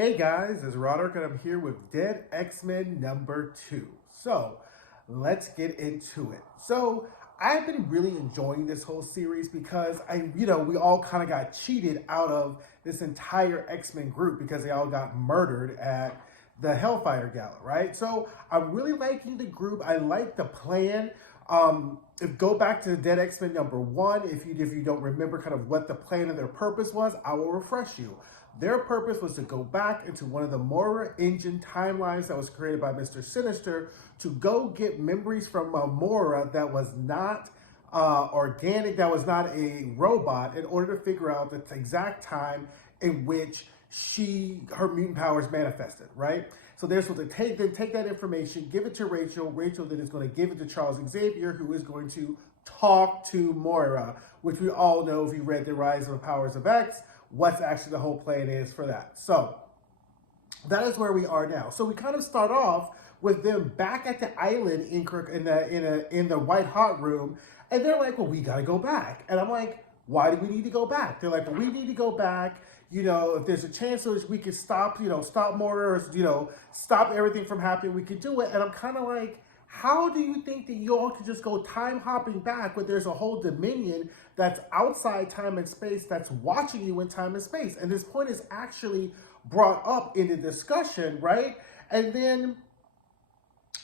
Hey guys, it's Roderick and I'm here with Dead X-Men number 2. So, let's get into it. So, I've been really enjoying this whole series because we all kind of got cheated out of this entire X-Men group because they all got murdered at the Hellfire Gala, right? So, I'm really liking the group. I like the plan. Go back to the Dead X-Men number 1. If you don't remember kind of what the plan and their purpose was, I will refresh you. Their purpose was to go back into one of the Moira engine timelines that was created by Mr. Sinister to go get memories from Moira that was not organic, that was not a robot, in order to figure out the exact time in which her mutant powers manifested, right? So they're supposed to take that information, give it to Rachel. Rachel then is going to give it to Charles Xavier, who is going to talk to Moira, which we all know if you read The Rise of the Powers of X, what's actually the whole plan is for that. So that is where we are now. So we kind of start off with them back at the island in the white hot room, and they're like, well, we got to go back. And I'm like, why do we need to go back? They're like, well, we need to go back. If there's a chance that we could stop Moira, or, stop everything from happening, we could do it. And I'm kind of like, how do you think that you all can just go time hopping back when there's a whole dominion that's outside time and space that's watching you in time and space? And this point is actually brought up in the discussion, right? And then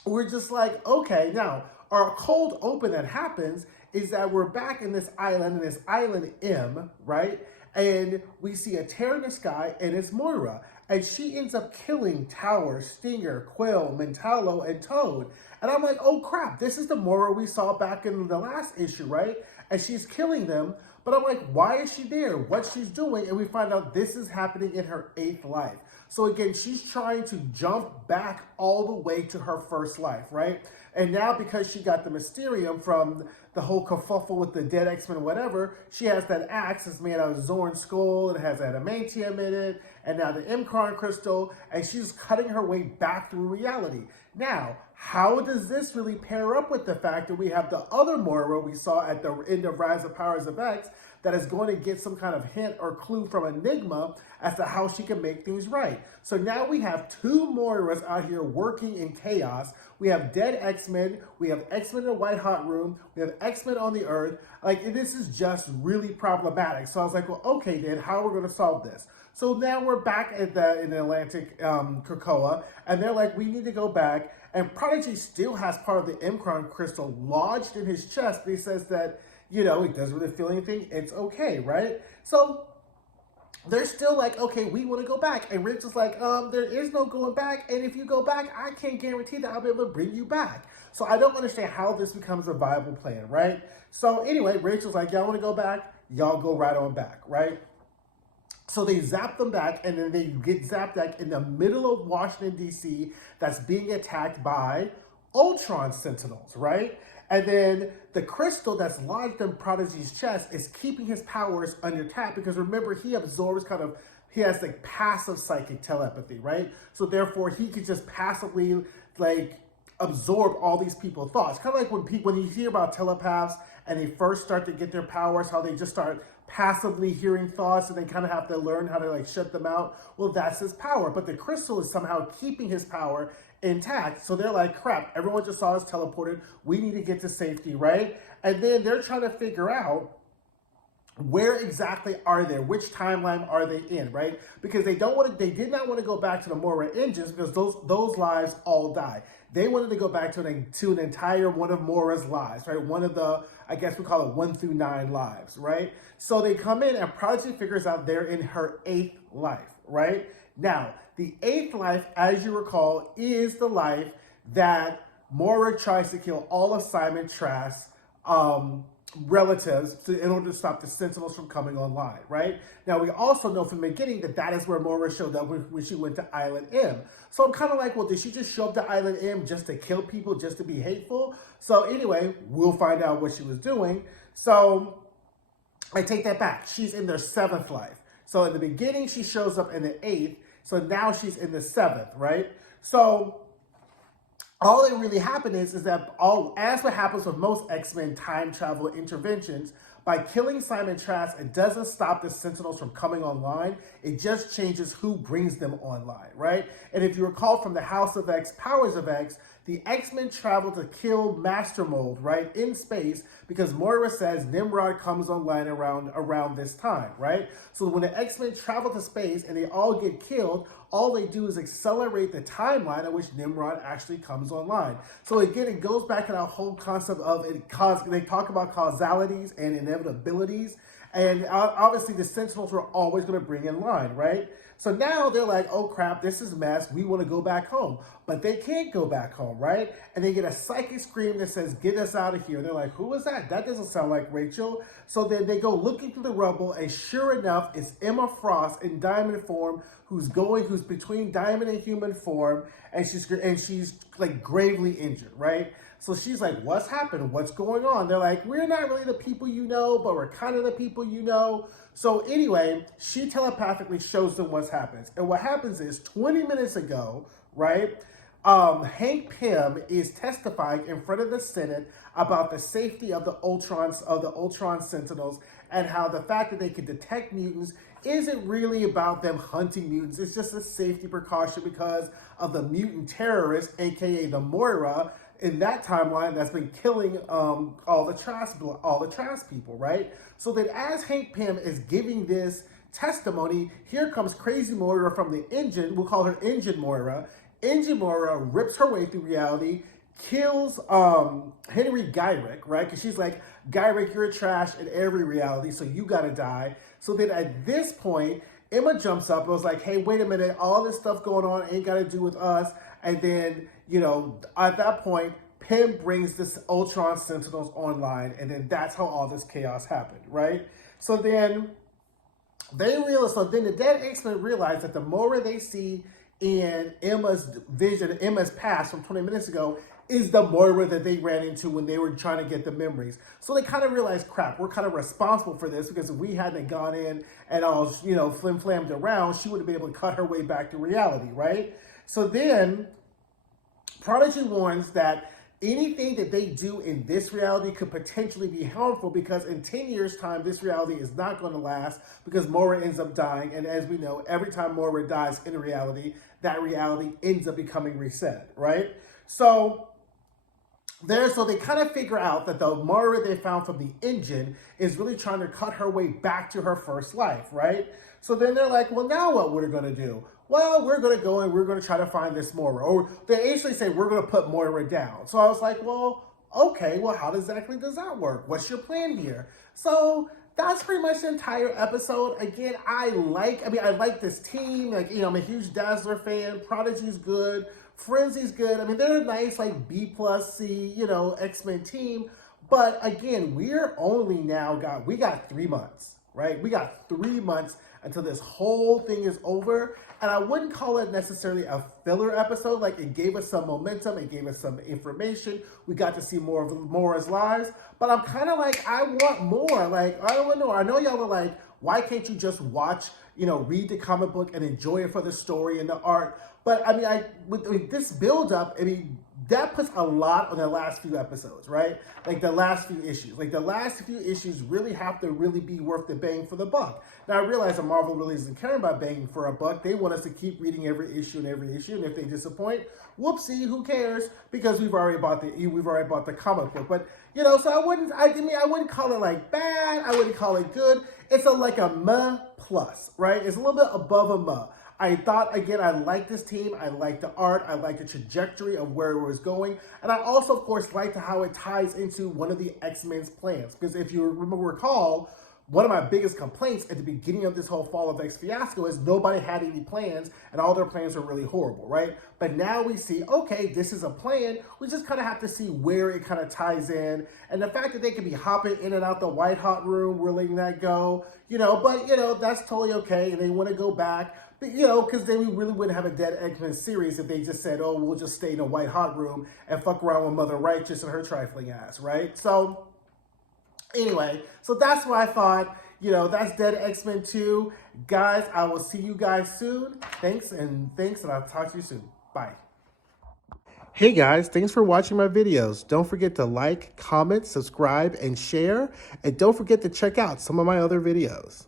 we're just like, okay, now our cold open that happens is that we're back in this island, M, right? And we see a tear in the sky, and it's Moira. And she ends up killing Tower, Stinger, Quill, Mentallo, and Toad. And I'm like, oh crap, this is the Moira we saw back in the last issue, right? And she's killing them. But I'm like, why is she there? What she's doing? And we find out this is happening in her 8th life. So again, she's trying to jump back all the way to her first life, right? And now because she got the Mysterium from the whole kerfuffle with the Dead X-Men, whatever, she has that axe that's made out of Zorn's skull. It has adamantium in it, and now the Mcron crystal, and she's cutting her way back through reality. Now, how does this really pair up with the fact that we have the other Moira we saw at the end of Rise of Powers of X that is going to get some kind of hint or clue from Enigma as to how she can make things right? So now we have 2 Moiras out here working in chaos. We have Dead X-Men, we have X-Men in the White Hot Room, we have X-Men on the Earth. Like, this is just really problematic. So I was like, well, okay then, how are we going to solve this? So now we're back in the Atlantic Krakoa, and they're like, we need to go back. And Prodigy still has part of the Mcron crystal lodged in his chest, but he says that, he doesn't really feel anything. It's okay, right? So they're still like, okay, we want to go back. And Rachel's like, there is no going back. And if you go back, I can't guarantee that I'll be able to bring you back. So I don't understand how this becomes a viable plan, right? So anyway, Rachel's like, y'all want to go back? Y'all go right on back, right? So they zap them back, and then they get zapped back in the middle of Washington, D.C. that's being attacked by Ultron Sentinels, right? And then the crystal that's lodged in Prodigy's chest is keeping his powers under tap because remember, he absorbs he has like passive psychic telepathy, right? So therefore, he could just passively absorb all these people's thoughts. Kind of like when you hear about telepaths and they first start to get their powers, how they just start passively hearing thoughts and they kind of have to learn how to shut them out. Well, that's his power, but the crystal is somehow keeping his power intact. So they're like, crap, everyone just saw us teleported. We need to get to safety, right? And then they're trying to figure out where exactly are they? Which timeline are they in, right? Because they did not want to go back to the Moira engines because those lives all die. They wanted to go back to an entire one of Moira's lives, right? One of the, I guess we call it 1 through 9 lives, right? So they come in and Prodigy figures out they're in her 8th life, right? Now, the 8th life, as you recall, is the life that Moira tries to kill all of Simon Trask's relatives in order to stop the Sentinels from coming online, right? Now, we also know from the beginning that is where Moira showed up when she went to Island M. So I'm kind of like, well, did she just show up to Island M just to kill people, just to be hateful? So anyway, we'll find out what she was doing. So I take that back. She's in their 7th life. So in the beginning, she shows up in the 8th. So now she's in the 7th, right? So all that really happened is that as what happens with most X-Men time travel interventions, By killing Simon Trask, it doesn't stop the Sentinels from coming online. It just changes who brings them online, right? And if you recall from the House of X, Powers of X, the X-Men travel to kill Master Mold, right, in space, because Moira says Nimrod comes online around this time, right? So when the X-Men travel to space and they all get killed, all they do is accelerate the timeline in which Nimrod actually comes online. So again, it goes back to that whole concept of they talk about causalities and inevitabilities. And obviously the Sentinels were always going to bring in line, right? So now they're like, oh crap, this is a mess. We want to go back home. But they can't go back home, right? And they get a psychic scream that says, get us out of here. They're like, who is that? That doesn't sound like Rachel. So then they go looking through the rubble, and sure enough, it's Emma Frost in diamond form who's between diamond and human form, and she's like gravely injured, right? So she's like, what's happened? What's going on? They're like, we're not really the people you know, but we're kind of the people you know. So anyway, she telepathically shows them what's happened. And what happens is 20 minutes ago, right, Hank Pym is testifying in front of the Senate about the safety of the Ultron Sentinels, and how the fact that they can detect mutants isn't really about them hunting mutants. It's just a safety precaution because of the mutant terrorist, aka the Moira, in that timeline that's been killing all the Trask people, right? So that as Hank Pym is giving this testimony, here comes Crazy Moira from the Engine. We'll call her Engine Moira. Engine Moira rips her way through reality, kills Henry Gyrick, right? Because she's like, Gyrick, you're trash in every reality, so you gotta die. So then at this point, Emma jumps up and was like, hey, wait a minute, all this stuff going on ain't got to do with us. And then, at that point, Pym brings this Ultron Sentinels online, and then that's how all this chaos happened, right? So then the dead X-Men realize that the Moira they see in Emma's vision, Emma's past from 20 minutes ago, is the Moira that they ran into when they were trying to get the memories. So they kind of realized, crap, we're kind of responsible for this, because if we hadn't gone in and all, flim-flammed around, she would have been able to cut her way back to reality, right? So then Prodigy warns that anything that they do in this reality could potentially be harmful, because in 10 years' time, this reality is not going to last, because Moira ends up dying. And as we know, every time Moira dies in a reality, that reality ends up becoming reset, right? So they kind of figure out that the Moira they found from the Engine is really trying to cut her way back to her first life, right? So then they're like, well, now what we're going to do? Well, we're going to go and we're going to try to find this Moira. Or they actually say, we're going to put Moira down. So I was like, well, okay, well, how exactly does that work? What's your plan here? So that's pretty much the entire episode. Again, I like this team. I'm a huge Dazzler fan. Prodigy's good. Frenzy's good. They're a nice, B plus C, X-Men team. But again, we got 3 months, right? We got 3 months until this whole thing is over. And I wouldn't call it necessarily a filler episode. It gave us some momentum. It gave us some information. We got to see more of Moira's lives. But I'm kind of like, I want more. I don't know. I know y'all are like, why can't you just watch, read the comic book and enjoy it for the story and the art? But with this build up, that puts a lot on the last few episodes, right? The last few issues. The last few issues really have to really be worth the bang for the buck. Now, I realize that Marvel really isn't caring about banging for a buck. They want us to keep reading every issue. And if they disappoint, whoopsie, who cares? Because we've already bought the comic book. But, so I wouldn't call it bad. I wouldn't call it good. It's a meh plus, right? It's a little bit above a meh. I thought, again, I like this team. I like the art. I like the trajectory of where it was going. And I also, of course, liked how it ties into one of the X-Men's plans. Because if you recall, one of my biggest complaints at the beginning of this whole Fall of X fiasco is nobody had any plans, and all their plans were really horrible, right? But now we see, okay, this is a plan. We just kind of have to see where it kind of ties in. And the fact that they can be hopping in and out the white hot room, we're letting that go, but, that's totally okay. And they want to go back. But, because then we really wouldn't have a Dead X-Men series if they just said, oh, we'll just stay in a white hot room and fuck around with Mother Righteous and her trifling ass, right? So, anyway, so that's what I thought. That's Dead X-Men 2. Guys, I will see you guys soon. Thanks, and I'll talk to you soon. Bye. Hey guys, thanks for watching my videos. Don't forget to like, comment, subscribe, and share. And don't forget to check out some of my other videos.